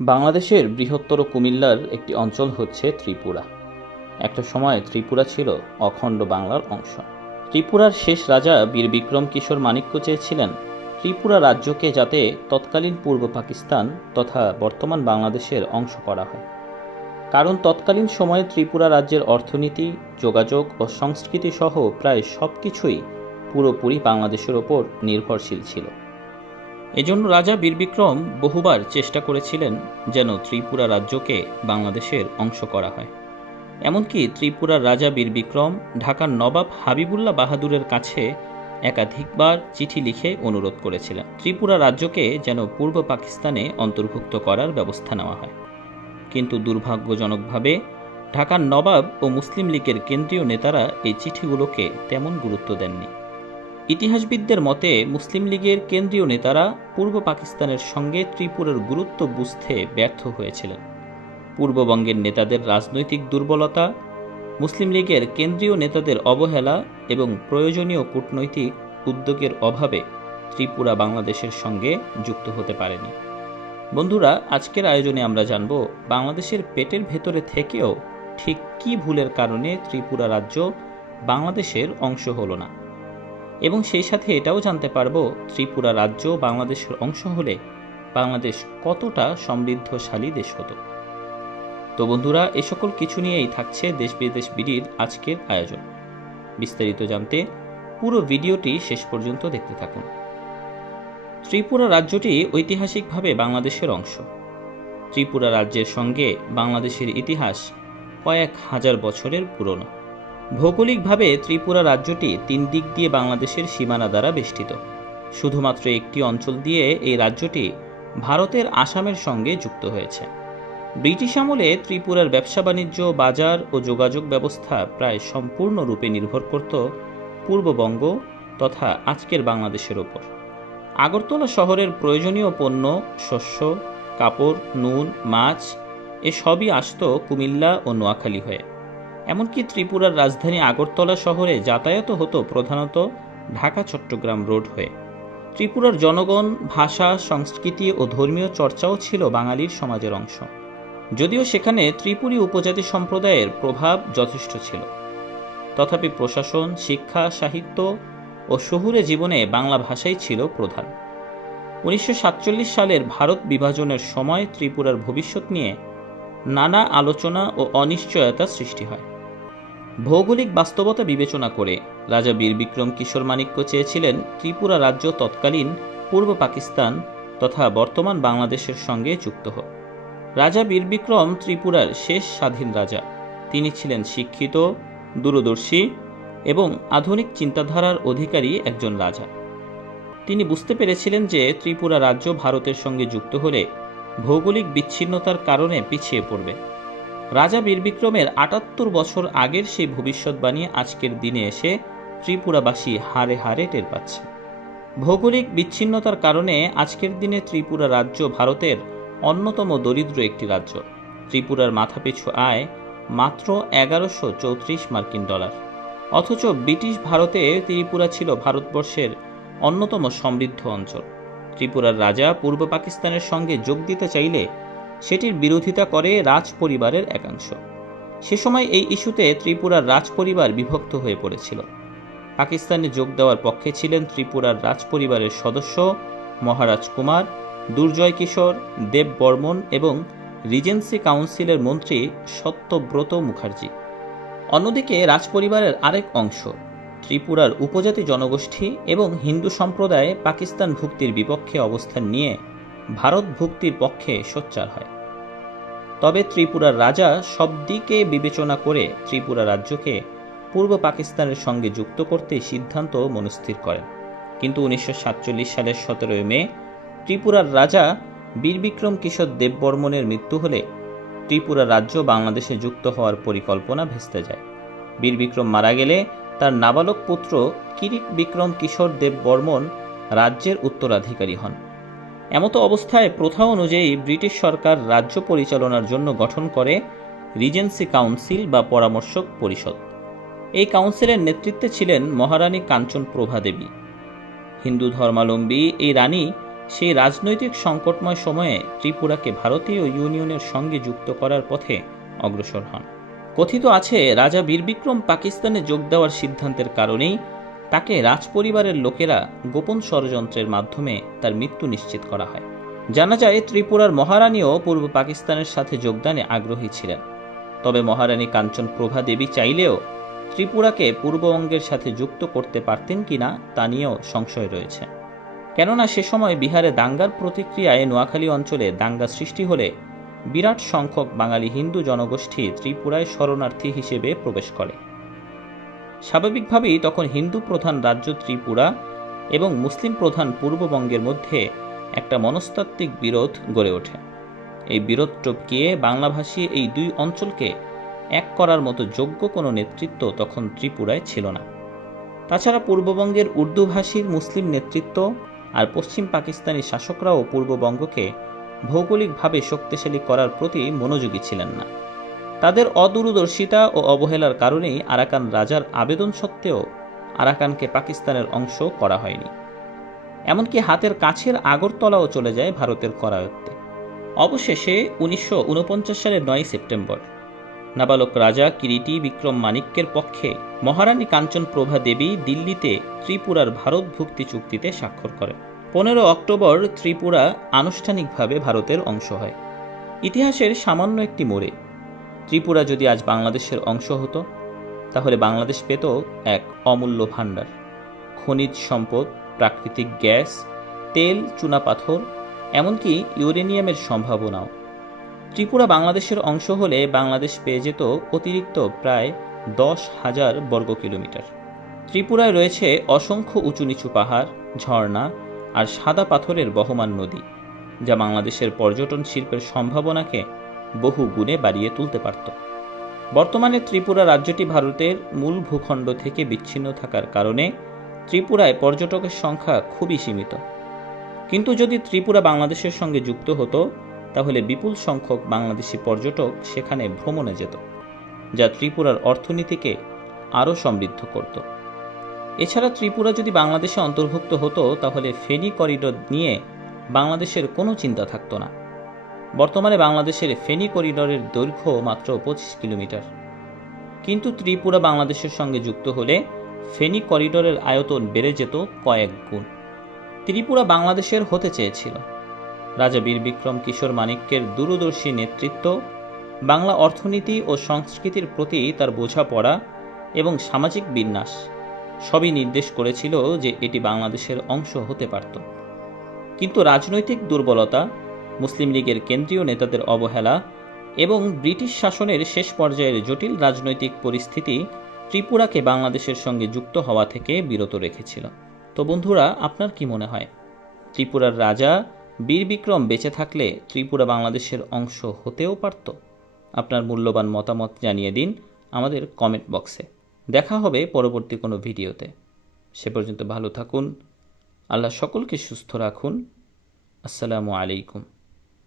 বাংলাদেশের বৃহত্তর কুমিল্লার একটি অঞ্চল হচ্ছে ত্রিপুরা। একটা সময় ত্রিপুরা ছিল অখণ্ড বাংলার অংশ। ত্রিপুরার শেষ রাজা বীর বিক্রম কিশোর মাণিক্য চেয়েছিলেন ত্রিপুরা রাজ্যকে যাতে তৎকালীন পূর্ব পাকিস্তান তথা বর্তমান বাংলাদেশের অংশ করা হয়। কারণ তৎকালীন সময়ে ত্রিপুরা রাজ্যের অর্থনীতি, যোগাযোগ ও সংস্কৃতি সহ প্রায় সব কিছুই পুরোপুরি বাংলাদেশের ওপর নির্ভরশীল ছিল। এজন্য রাজা বীরবিক্রম বহুবার চেষ্টা করেছিলেন যেন ত্রিপুরা রাজ্যকে বাংলাদেশের অংশ করা হয়। এমনকি ত্রিপুরার রাজা বীরবিক্রম ঢাকার নবাব হাবিবুল্লাহ বাহাদুরের কাছে একাধিকবার চিঠি লিখে অনুরোধ করেছিলেন ত্রিপুরা রাজ্যকে যেন পূর্ব পাকিস্তানে অন্তর্ভুক্ত করার ব্যবস্থা নেওয়া হয়। কিন্তু দুর্ভাগ্যজনকভাবে ঢাকার নবাব ও মুসলিম লীগের কেন্দ্রীয় নেতারা এই চিঠিগুলোকে তেমন গুরুত্ব দেননি। ইতিহাসবিদদের মতে মুসলিম লীগের কেন্দ্রীয় নেতারা পূর্ব পাকিস্তানের সঙ্গে ত্রিপুরার গুরুত্ব বুঝতে ব্যর্থ হয়েছিলেন। পূর্ববঙ্গের নেতাদের রাজনৈতিক দুর্বলতা, মুসলিম লীগের কেন্দ্রীয় নেতাদের অবহেলা এবং প্রয়োজনীয় কূটনৈতিক উদ্যোগের অভাবে ত্রিপুরা বাংলাদেশের সঙ্গে যুক্ত হতে পারেনি। বন্ধুরা, আজকের আয়োজনে আমরা জানব বাংলাদেশের পেটের ভেতরে থেকেও ঠিক কী ভুলের কারণে ত্রিপুরা রাজ্য বাংলাদেশের অংশ হলো না, এবং সেই সাথে এটাও জানতে পারবো ত্রিপুরা রাজ্য বাংলাদেশের অংশ হলে বাংলাদেশ কতটা সমৃদ্ধশালী দেশ হতো। তো বন্ধুরা, এ সকল কিছু নিয়েই থাকছে দেশ বিদেশ বিডির আজকের আয়োজন। বিস্তারিত জানতে পুরো ভিডিওটি শেষ পর্যন্ত দেখতে থাকুন। ত্রিপুরা রাজ্যটি ঐতিহাসিকভাবে বাংলাদেশের অংশ। ত্রিপুরা রাজ্যের সঙ্গে বাংলাদেশের ইতিহাস কয়েক হাজার বছরের পুরনো। ভৌগোলিকভাবে ত্রিপুরা রাজ্যটি 3 দিক দিয়ে বাংলাদেশের সীমানা দ্বারা বেষ্টিত। শুধুমাত্র একটি অঞ্চল দিয়ে এই রাজ্যটি ভারতের আসামের সঙ্গে যুক্ত হয়েছে। ব্রিটিশ আমলে ত্রিপুরার ব্যবসা বাণিজ্য, বাজার ও যোগাযোগ ব্যবস্থা প্রায় সম্পূর্ণরূপে নির্ভর করত পূর্ববঙ্গ তথা আজকের বাংলাদেশের ওপর। আগরতলা শহরের প্রয়োজনীয় পণ্য, শস্য, কাপড়, নুন, মাছ এসবই আসত কুমিল্লা ও নোয়াখালী হয়ে। এমনকি ত্রিপুরার রাজধানী আগরতলা শহরে যাতায়াত হতো প্রধানত ঢাকা-চট্টগ্রাম রোড হয়ে। ত্রিপুরার জনগণ, ভাষা, সংস্কৃতি ও ধর্মীয় চর্চাও ছিল বাঙালির সমাজের অংশ। যদিও সেখানে ত্রিপুরী উপজাতি সম্প্রদায়ের প্রভাব যথেষ্ট ছিল, তথাপি প্রশাসন, শিক্ষা, সাহিত্য ও শহুরে জীবনে বাংলা ভাষাই ছিল প্রধান। 1947 সালের ভারত বিভাজনের সময় ত্রিপুরার ভবিষ্যৎ নিয়ে নানা আলোচনা ও অনিশ্চয়তা সৃষ্টি হয়। ভৌগোলিক বাস্তবতা বিবেচনা করে রাজা বীর বিক্রম কিশোর মাণিক্য চেয়েছিলেন ত্রিপুরা রাজ্য তৎকালীন পূর্ব পাকিস্তান তথা বর্তমান বাংলাদেশের সঙ্গে যুক্ত হোক। রাজা বীর বিক্রম ত্রিপুরার শেষ স্বাধীন রাজা। তিনি ছিলেন শিক্ষিত, দূরদর্শী এবং আধুনিক চিন্তাধারার অধিকারী একজন রাজা। তিনি বুঝতে পেরেছিলেন যে ত্রিপুরা রাজ্য ভারতের সঙ্গে যুক্ত হলে ভৌগোলিক বিচ্ছিন্নতার কারণে পিছিয়ে পড়বে। রাজা বীরবিক্রমের ৭৮ বছর আগের সেই ভবিষ্যৎবাণী আজকের দিনে এসে ত্রিপুরাবাসী হারে হারে টের পাচ্ছে। ভৌগোলিক বিচ্ছিন্নতার কারণে আজকের দিনে ত্রিপুরা রাজ্য ভারতের অন্যতম দরিদ্র একটি রাজ্য। ত্রিপুরার মাথাপিছু আয় মাত্র ১১৩৪ মার্কিন ডলার। অথচ ব্রিটিশ ভারতে ত্রিপুরা ছিল ভারতবর্ষের অন্যতম সমৃদ্ধ অঞ্চল। ত্রিপুরার রাজা পূর্ব পাকিস্তানের সঙ্গে যোগ দিতে চাইলে সেটির বিরোধিতা করে রাজ পরিবারের একাংশ। সে সময় এই ইস্যুতে ত্রিপুরার রাজ পরিবার বিভক্ত হয়ে পড়েছিল। পাকিস্তানে যোগ দেওয়ার পক্ষে ছিলেন ত্রিপুরার রাজ পরিবারের সদস্য মহারাজ কুমার, দুর্জয় কিশোর, দেব বর্মন এবং রিজেন্সি কাউন্সিলের মন্ত্রী সত্যব্রত মুখার্জি। অন্যদিকে রাজপরিবারের আরেক অংশ ত্রিপুরার উপজাতি জনগোষ্ঠী এবং হিন্দু সম্প্রদায় পাকিস্তান ভুক্তির বিপক্ষে অবস্থান নিয়ে ভারত ভুক্তির পক্ষে সোচ্চার হয়। তবে ত্রিপুরার রাজা সব দিকে বিবেচনা করে ত্রিপুরা রাজ্যকে পূর্ব পাকিস্তানের সঙ্গে যুক্ত করতে সিদ্ধান্ত মনস্থির করেন। কিন্তু 1947 সালের 17 মে ত্রিপুরার রাজা বীর বিক্রম কিশোর দেববর্মনের মৃত্যু হলে ত্রিপুরা রাজ্য বাংলাদেশে যুক্ত হওয়ার পরিকল্পনা ভেস্তে যায়। বীর বিক্রম মারা গেলে তার নাবালক পুত্র কিরিট বিক্রম কিশোর দেব বর্মন রাজ্যের উত্তরাধিকারী হন। এমতো অবস্থায় প্রথা অনুযায়ী ব্রিটিশ সরকার রাজ্য পরিচালনার জন্য গঠন করে রিজেন্সি কাউন্সিল বা পরামর্শক পরিষদ। এই কাউন্সিলের নেতৃত্বে ছিলেন মহারানী কাঞ্চন প্রভা দেবী। হিন্দু ধর্মাবলম্বী এই রানী সেই রাজনৈতিক সংকটময় সময়ে ত্রিপুরাকে ভারতীয় ইউনিয়নের সঙ্গে যুক্ত করার পথে অগ্রসর হন। কথিত আছে রাজা বীরবিক্রম পাকিস্তানে যোগ দেওয়ার সিদ্ধান্তের কারণেই তাকে রাজপরিবারের লোকেরা গোপন ষড়যন্ত্রের মাধ্যমে তার মৃত্যু নিশ্চিত করা হয়। জানা যায় ত্রিপুরার মহারানীও পূর্ব পাকিস্তানের সাথে যোগদানে আগ্রহী ছিলেন। তবে মহারানী কাঞ্চন প্রভা দেবী চাইলেও ত্রিপুরাকে পূর্ববঙ্গের সাথে যুক্ত করতে পারতেন কিনা তা নিয়েও সংশয় রয়েছে। কেননা সে সময় বিহারে দাঙ্গার প্রতিক্রিয়ায় নোয়াখালী অঞ্চলে দাঙ্গা সৃষ্টি হলে বিরাট সংখ্যক বাঙালি হিন্দু জনগোষ্ঠী ত্রিপুরায় শরণার্থী হিসেবে প্রবেশ করে। স্বাভাবিকভাবেই তখন হিন্দু প্রধান রাজ্য ত্রিপুরা এবং মুসলিম প্রধান পূর্ববঙ্গের মধ্যে একটা মনস্তাত্ত্বিক বিরোধ গড়ে ওঠে। এই বিরোধ টপকিয়ে বাংলাভাষী এই দুই অঞ্চলকে এক করার মতো যোগ্য কোনো নেতৃত্ব তখন ত্রিপুরায় ছিল না। তাছাড়া পূর্ববঙ্গের উর্দুভাষীর মুসলিম নেতৃত্ব আর পশ্চিম পাকিস্তানি শাসকরাও পূর্ববঙ্গকে ভৌগোলিকভাবে শক্তিশালী করার প্রতি মনোযোগী ছিলেন না। তাদের অদূরদর্শিতা ও অবহেলার কারণেই আরাকান রাজার আবেদন সত্ত্বেও আরাকানকে পাকিস্তানের অংশ করা হয়নি। এমনকি হাতের কাছের আগরতলাও চলে যায় ভারতের করায়ত্তে। অবশেষে 1949 সালের 9 সেপ্টেম্বর নাবালক রাজা কিরিটি বিক্রম মানিক্যের পক্ষে মহারানী কাঞ্চন প্রভা দেবী দিল্লিতে ত্রিপুরার ভারতভুক্তি চুক্তিতে স্বাক্ষর করেন। 15 অক্টোবর ত্রিপুরা আনুষ্ঠানিকভাবে ভারতের অংশ হয়। ইতিহাসের সামান্য একটি মোড়ে ত্রিপুরা যদি আজ বাংলাদেশের অংশ হতো, তাহলে বাংলাদেশ পেত এক অমূল্য ভাণ্ডার, খনিজ সম্পদ, প্রাকৃতিক গ্যাস, তেল, চুনাপাথর, এমনকি ইউরেনিয়ামের সম্ভাবনাও। ত্রিপুরা বাংলাদেশের অংশ হলে বাংলাদেশ পেয়ে যেত অতিরিক্ত প্রায় 10,000 বর্গ কিলোমিটার। ত্রিপুরায় রয়েছে অসংখ্য উঁচু নিচু পাহাড়, ঝর্ণা আর সাদা পাথরের বহমান নদী, যা বাংলাদেশের পর্যটন শিল্পের সম্ভাবনাকে বহু গুণে বাড়িয়ে তুলতে পারত। বর্তমানে ত্রিপুরা রাজ্যটি ভারতের মূল ভূখণ্ড থেকে বিচ্ছিন্ন থাকার কারণে ত্রিপুরায় পর্যটকের সংখ্যা খুবই সীমিত। কিন্তু যদি ত্রিপুরা বাংলাদেশের সঙ্গে যুক্ত হতো, তাহলে বিপুল সংখ্যক বাংলাদেশি পর্যটক সেখানে ভ্রমণে যেত, যা ত্রিপুরার অর্থনীতিকে আরও সমৃদ্ধ করত। এছাড়া ত্রিপুরা যদি বাংলাদেশে অন্তর্ভুক্ত হতো, তাহলে ফেনী করিডোর নিয়ে বাংলাদেশের কোনো চিন্তা থাকতো না। বর্তমানে বাংলাদেশের ফেনী করিডোরের দৈর্ঘ্য মাত্র 25 কিলোমিটার, কিন্তু ত্রিপুরা বাংলাদেশের সঙ্গে যুক্ত হলে ফেনী করিডোরের আয়তন বেড়ে যেত কয়েক গুণ। ত্রিপুরা বাংলাদেশের হতে চেয়েছিল। রাজা বীরবিক্রম কিশোর মানিক্যের দূরদর্শী নেতৃত্ব, বাংলা অর্থনীতি ও সংস্কৃতির প্রতি তার বোঝাপড়া এবং সামাজিক বিন্যাস সবই নির্দেশ করেছিল যে এটি বাংলাদেশের অংশ হতে পারত। কিন্তু রাজনৈতিক দুর্বলতা, মুসলিম লীগের কেন্দ্রীয় নেতাদের অবহেলা এবং ব্রিটিশ শাসনের শেষ পর্যায়ের জটিল রাজনৈতিক পরিস্থিতি ত্রিপুরাকে বাংলাদেশের সঙ্গে যুক্ত হওয়া থেকে বিরত রেখেছিল। তো বন্ধুরা, আপনার কি মনে হয়, ত্রিপুরার রাজা বীরবিক্রম বেঁচে থাকলে ত্রিপুরা বাংলাদেশের অংশ হতেও পারত? আপনার মূল্যবান মতামত জানিয়ে দিন আমাদের কমেন্ট বক্সে। দেখা হবে পরবর্তী কোনো ভিডিওতে। সে পর্যন্ত ভালো থাকুন। আল্লাহ সকলকে সুস্থ রাখুন। আসসালামু আলাইকুম।